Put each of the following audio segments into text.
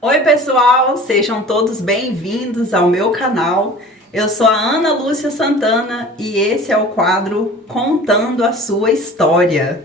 Oi pessoal, sejam todos bem-vindos ao meu canal. Eu sou a Ana Lúcia Santana e esse é o quadro Contando a Sua História.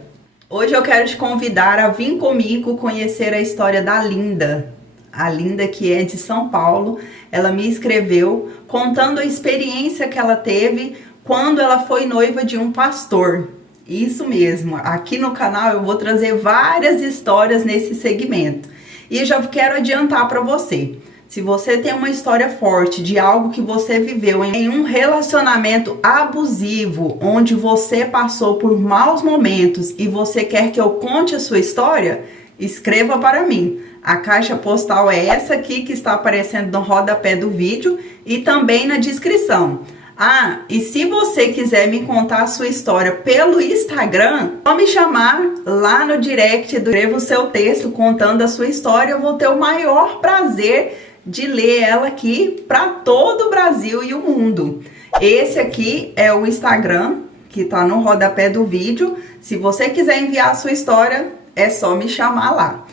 Hoje eu quero te convidar a vir comigo conhecer a história da Linda. A Linda, que é de São Paulo, ela me escreveu contando a experiência que ela teve quando ela foi noiva de um pastor. Isso mesmo, aqui no canal eu vou trazer várias histórias nesse segmento. E já quero adiantar para você, se você tem uma história forte de algo que você viveu em um relacionamento abusivo, onde você passou por maus momentos e você quer que eu conte a sua história, escreva para mim. A caixa postal é essa aqui que está aparecendo no rodapé do vídeo e também na descrição. Ah, e se você quiser me contar a sua história pelo Instagram, só me chamar lá no direct, escreva o seu texto contando a sua história, eu vou ter o maior prazer de ler ela aqui para todo o Brasil e o mundo. Esse aqui é o Instagram, que está no rodapé do vídeo. Se você quiser enviar a sua história, é só me chamar lá.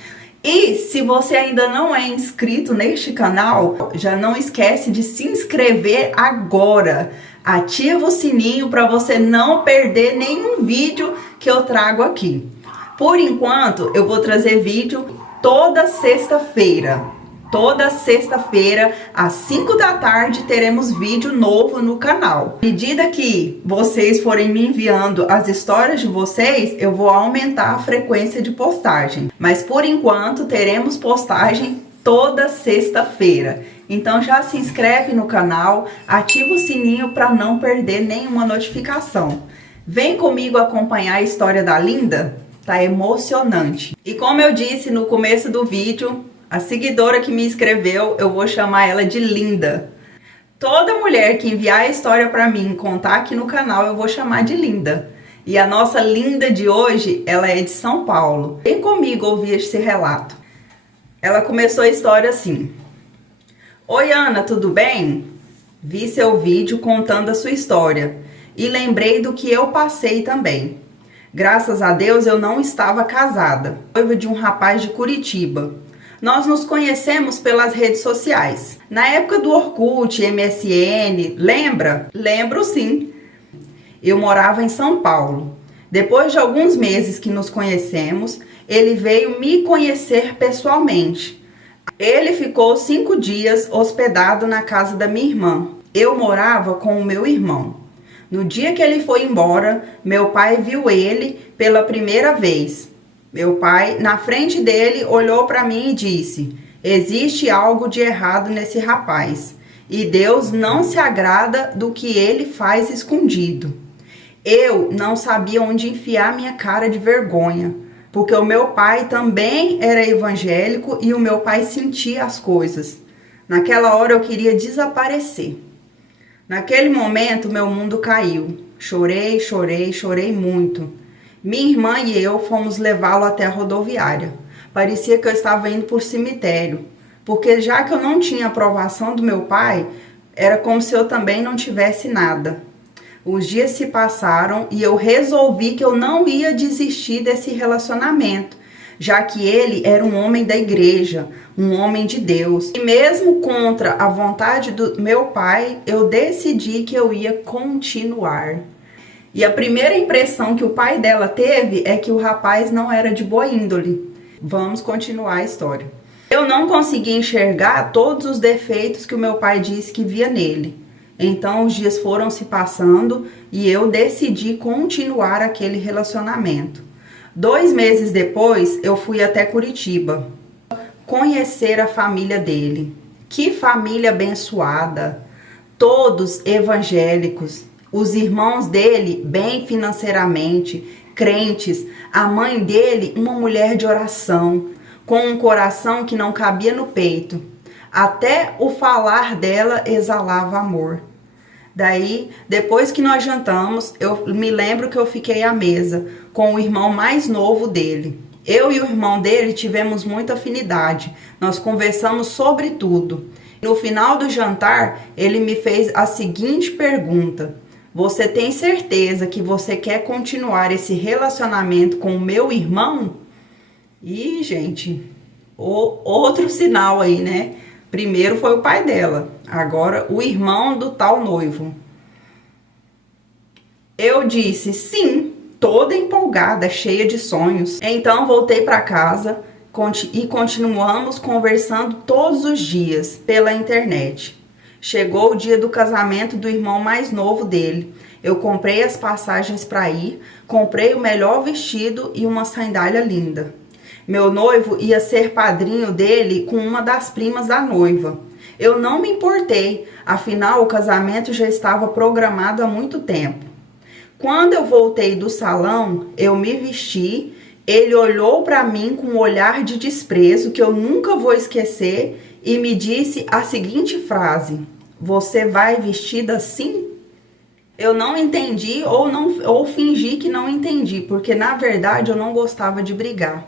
E se você ainda não é inscrito neste canal, já não esquece de se inscrever agora. Ativa o sininho para você não perder nenhum vídeo que eu trago aqui. Por enquanto, eu vou trazer vídeo toda sexta-feira. Toda sexta-feira, às 5 da tarde, teremos vídeo novo no canal. À medida que vocês forem me enviando as histórias de vocês, eu vou aumentar a frequência de postagem. Mas por enquanto, teremos postagem toda sexta-feira. Então já se inscreve no canal, ativa o sininho para não perder nenhuma notificação. Vem comigo acompanhar a história da Linda? Tá emocionante. E como eu disse no começo do vídeo, a seguidora que me escreveu, eu vou chamar ela de Linda. Toda mulher que enviar a história para mim, contar aqui no canal, eu vou chamar de Linda. E a nossa Linda de hoje, ela é de São Paulo. Vem comigo ouvir esse relato. Ela começou a história assim. Oi Ana, tudo bem? Vi seu vídeo contando a sua história e lembrei do que eu passei também. Graças a Deus eu não estava casada, noiva de um rapaz de Curitiba. Nós nos conhecemos pelas redes sociais. Na época do Orkut, MSN, lembra? Lembro sim. Eu morava em São Paulo. Depois de alguns meses que nos conhecemos, ele veio me conhecer pessoalmente. Ele ficou 5 dias hospedado na casa da minha irmã. Eu morava com o meu irmão. No dia que ele foi embora, meu pai viu ele pela primeira vez. Meu pai, na frente dele, olhou para mim e disse: existe algo de errado nesse rapaz, e Deus não se agrada do que ele faz escondido. Eu não sabia onde enfiar minha cara de vergonha, porque o meu pai também era evangélico e o meu pai sentia as coisas. Naquela hora eu queria desaparecer. Naquele momento, meu mundo caiu. Chorei, chorei, chorei muito. Minha irmã e eu fomos levá-lo até a rodoviária. Parecia que eu estava indo para o cemitério, porque já que eu não tinha aprovação do meu pai, era como se eu também não tivesse nada. Os dias se passaram e eu resolvi que eu não ia desistir desse relacionamento, já que ele era um homem da igreja, um homem de Deus. E mesmo contra a vontade do meu pai, eu decidi que eu ia continuar. E a primeira impressão que o pai dela teve é que o rapaz não era de boa índole. Vamos continuar a história. Eu não consegui enxergar todos os defeitos que o meu pai disse que via nele. Então os dias foram se passando e eu decidi continuar aquele relacionamento. 2 meses depois, eu fui até Curitiba conhecer a família dele. Que família abençoada! Todos evangélicos. Os irmãos dele, bem financeiramente, crentes. A mãe dele, uma mulher de oração, com um coração que não cabia no peito. Até o falar dela exalava amor. Daí, depois que nós jantamos, eu me lembro que eu fiquei à mesa com o irmão mais novo dele. Eu e o irmão dele tivemos muita afinidade. Nós conversamos sobre tudo. No final do jantar, ele me fez a seguinte pergunta: você tem certeza que você quer continuar esse relacionamento com o meu irmão? E, gente, Outro sinal aí, né? Primeiro foi o pai dela, agora o irmão do tal noivo. Eu disse sim, toda empolgada, cheia de sonhos. Então voltei para casa e continuamos conversando todos os dias pela internet. Chegou o dia do casamento do irmão mais novo dele. Eu comprei as passagens para ir, comprei o melhor vestido e uma sandália linda. Meu noivo ia ser padrinho dele com uma das primas da noiva. Eu não me importei, afinal o casamento já estava programado há muito tempo. Quando eu voltei do salão, eu me vesti, ele olhou para mim com um olhar de desprezo que eu nunca vou esquecer e me disse a seguinte frase: "Você vai vestida assim?" Eu não entendi ou fingi que não entendi, porque na verdade eu não gostava de brigar.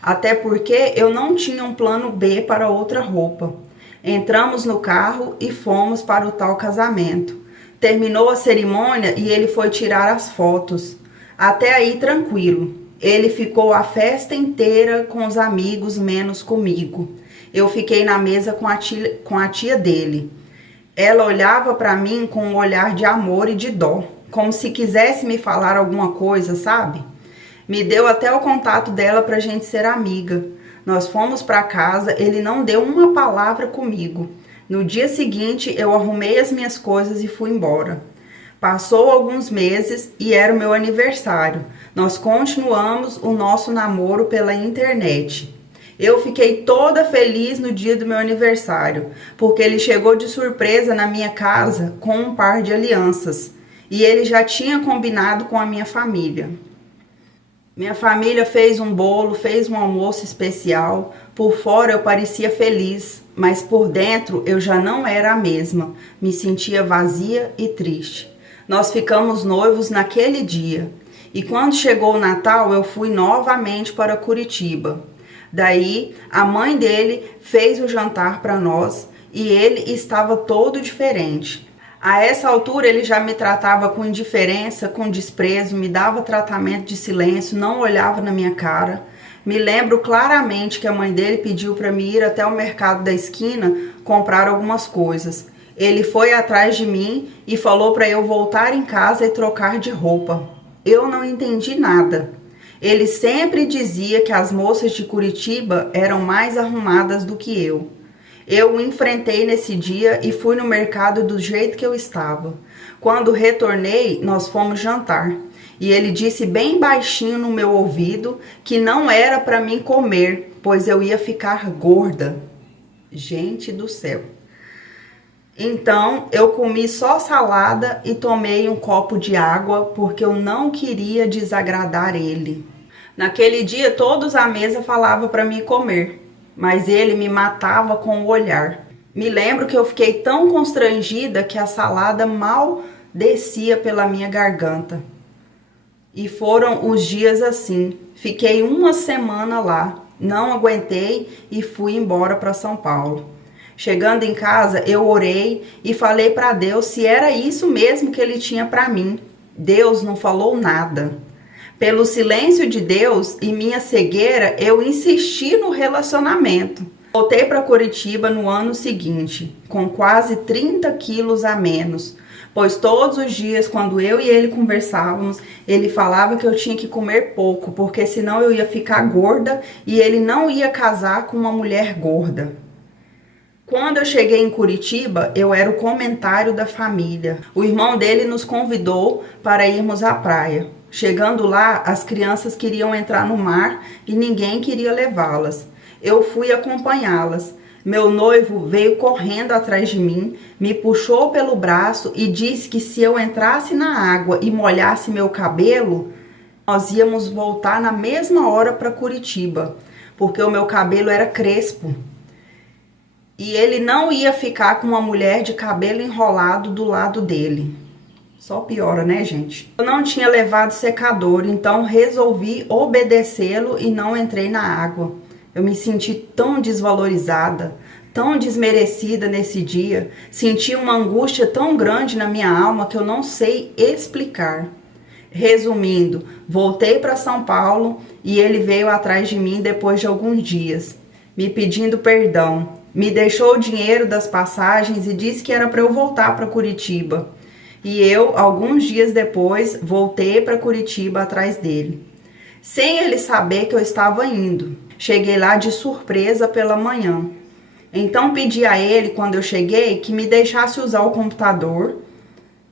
Até porque eu não tinha um plano B para outra roupa. Entramos no carro e fomos para o tal casamento. Terminou a cerimônia e ele foi tirar as fotos. Até aí tranquilo. Ele ficou a festa inteira com os amigos, menos comigo. Eu fiquei na mesa com a tia dele. Ela olhava para mim com um olhar de amor e de dó, como se quisesse me falar alguma coisa, sabe? Me deu até o contato dela para a gente ser amiga. Nós fomos para casa, ele não deu uma palavra comigo. No dia seguinte, eu arrumei as minhas coisas e fui embora. Passou alguns meses e era o meu aniversário. Nós continuamos o nosso namoro pela internet. Eu fiquei toda feliz no dia do meu aniversário, porque ele chegou de surpresa na minha casa com um par de alianças. E ele já tinha combinado com a minha família. Minha família fez um bolo, fez um almoço especial. Por fora eu parecia feliz, mas por dentro eu já não era a mesma. Me sentia vazia e triste. Nós ficamos noivos naquele dia. E quando chegou o Natal, eu fui novamente para Curitiba. Daí, a mãe dele fez o jantar para nós e ele estava todo diferente. A essa altura ele já me tratava com indiferença, com desprezo, me dava tratamento de silêncio, não olhava na minha cara. Me lembro claramente que a mãe dele pediu para me ir até o mercado da esquina comprar algumas coisas. Ele foi atrás de mim e falou para eu voltar em casa e trocar de roupa. Eu não entendi nada. Ele sempre dizia que as moças de Curitiba eram mais arrumadas do que eu. Eu o enfrentei nesse dia e fui no mercado do jeito que eu estava. Quando retornei, nós fomos jantar. E ele disse bem baixinho no meu ouvido que não era para mim comer, pois eu ia ficar gorda. Gente do céu. Então, eu comi só salada e tomei um copo de água porque eu não queria desagradar ele. Naquele dia, todos à mesa falavam para mim comer. Mas ele me matava com o olhar. Me lembro que eu fiquei tão constrangida que a salada mal descia pela minha garganta. E foram os dias assim. Fiquei uma semana lá, não aguentei e fui embora para São Paulo. Chegando em casa, eu orei e falei para Deus se era isso mesmo que ele tinha para mim. Deus não falou nada. Pelo silêncio de Deus e minha cegueira, eu insisti no relacionamento. Voltei para Curitiba no ano seguinte, com quase 30 quilos a menos, pois todos os dias, quando eu e ele conversávamos, ele falava que eu tinha que comer pouco, porque senão eu ia ficar gorda e ele não ia casar com uma mulher gorda. Quando eu cheguei em Curitiba, eu era o comentário da família. O irmão dele nos convidou para irmos à praia. Chegando lá, as crianças queriam entrar no mar e ninguém queria levá-las. Eu fui acompanhá-las. Meu noivo veio correndo atrás de mim, me puxou pelo braço e disse que se eu entrasse na água e molhasse meu cabelo, nós íamos voltar na mesma hora para Curitiba, porque o meu cabelo era crespo. E ele não ia ficar com uma mulher de cabelo enrolado do lado dele. Só piora, né, gente? Eu não tinha levado secador, então resolvi obedecê-lo e não entrei na água. Eu me senti tão desvalorizada, tão desmerecida nesse dia. Senti uma angústia tão grande na minha alma que eu não sei explicar. Resumindo, voltei para São Paulo e ele veio atrás de mim depois de alguns dias. me pedindo perdão. Me deixou o dinheiro das passagens e disse que era para eu voltar para Curitiba. E eu, alguns dias depois, voltei para Curitiba atrás dele, sem ele saber que eu estava indo. Cheguei lá de surpresa pela manhã. Então pedi a ele, quando eu cheguei, que me deixasse usar o computador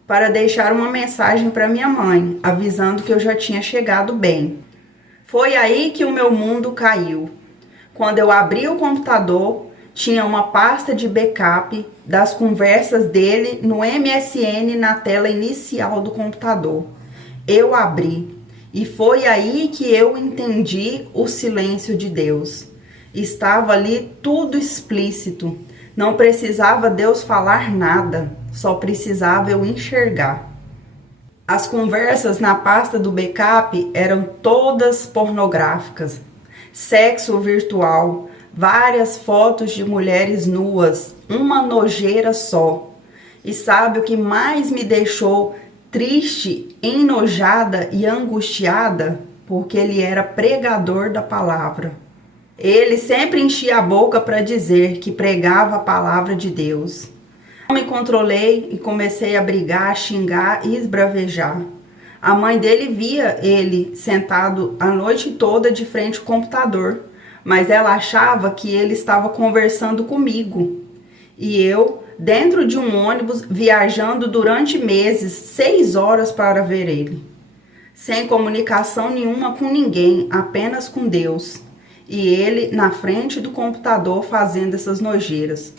para deixar uma mensagem para minha mãe, avisando que eu já tinha chegado bem. Foi aí que o meu mundo caiu. Quando eu abri o computador, tinha uma pasta de backup das conversas dele no MSN na tela inicial do computador. Eu abri e foi aí que eu entendi o silêncio de Deus. Estava ali tudo explícito. Não precisava Deus falar nada, só precisava eu enxergar. As conversas na pasta do backup eram todas pornográficas, sexo virtual, várias fotos de mulheres nuas, uma nojeira só. E sabe o que mais me deixou triste, enojada e angustiada? Porque ele era pregador da palavra. Ele sempre enchia a boca para dizer que pregava a palavra de Deus. Eu me controlei e comecei a brigar, xingar e esbravejar. A mãe dele via ele sentado a noite toda de frente ao computador, mas ela achava que ele estava conversando comigo. E eu, dentro de um ônibus, viajando durante meses, 6 horas para ver ele. Sem comunicação nenhuma com ninguém, apenas com Deus. E ele na frente do computador fazendo essas nojeiras.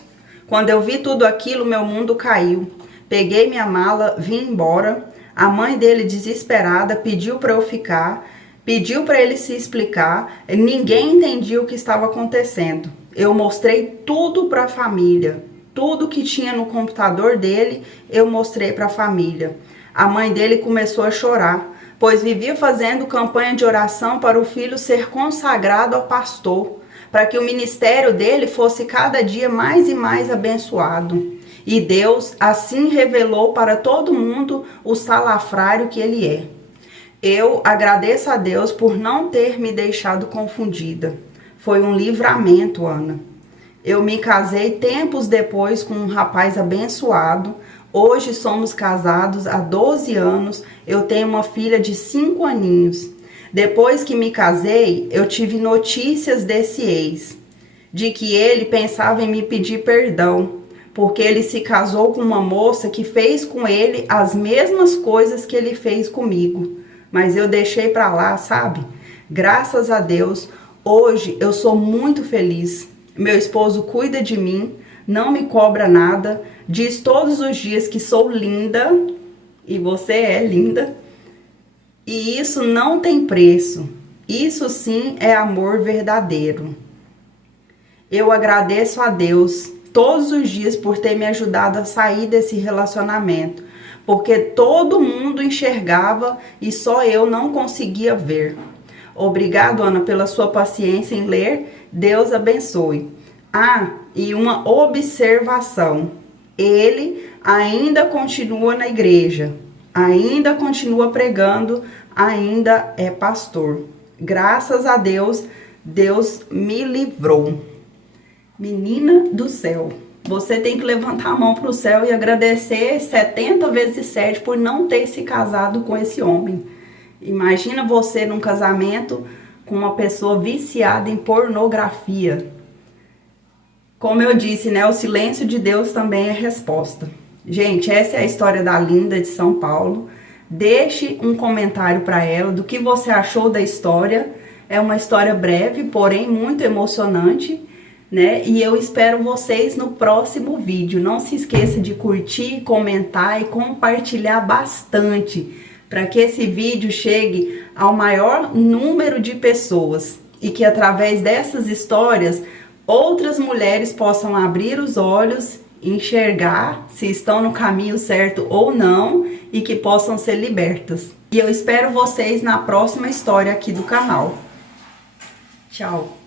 Quando eu vi tudo aquilo, meu mundo caiu. Peguei minha mala, vim embora. A mãe dele, desesperada, pediu para eu ficar, pediu para ele se explicar. Ninguém entendia o que estava acontecendo. Eu mostrei tudo para a família. Tudo que tinha no computador dele, eu mostrei para a família. A mãe dele começou a chorar, pois vivia fazendo campanha de oração para o filho ser consagrado ao pastor, para que o ministério dele fosse cada dia mais e mais abençoado. E Deus assim revelou para todo mundo o salafrário que ele é. Eu agradeço a Deus por não ter me deixado confundida. Foi um livramento, Ana. Eu me casei tempos depois com um rapaz abençoado. Hoje somos casados há 12 anos. Eu tenho uma filha de 5 aninhos. Depois que me casei, eu tive notícias desse ex, de que ele pensava em me pedir perdão, porque ele se casou com uma moça que fez com ele as mesmas coisas que ele fez comigo. Mas eu deixei pra lá, sabe? Graças a Deus, hoje eu sou muito feliz. Meu esposo cuida de mim, não me cobra nada, diz todos os dias que sou linda, e você é linda. E isso não tem preço. Isso sim é amor verdadeiro. Eu agradeço a Deus todos os dias por ter me ajudado a sair desse relacionamento, porque todo mundo enxergava e só eu não conseguia ver. Obrigado, Ana, pela sua paciência em ler. Deus abençoe. Ah, e uma observação. Ele ainda continua na igreja, ainda continua pregando, ainda é pastor. Graças a Deus, Deus me livrou. Menina do céu, você tem que levantar a mão para o céu e agradecer 70 vezes 7 por não ter se casado com esse homem. Imagina você num casamento com uma pessoa viciada em pornografia. Como eu disse, né, o silêncio de Deus também é resposta. Gente, essa é a história da Linda de São Paulo. Deixe um comentário para ela do que você achou da história. É uma história breve, porém muito emocionante, né? E eu espero vocês no próximo vídeo. Não se esqueça de curtir, comentar e compartilhar bastante, para que esse vídeo chegue ao maior número de pessoas e que através dessas histórias outras mulheres possam abrir os olhos, enxergar se estão no caminho certo ou não e que possam ser libertas. E eu espero vocês na próxima história aqui do canal. Tchau!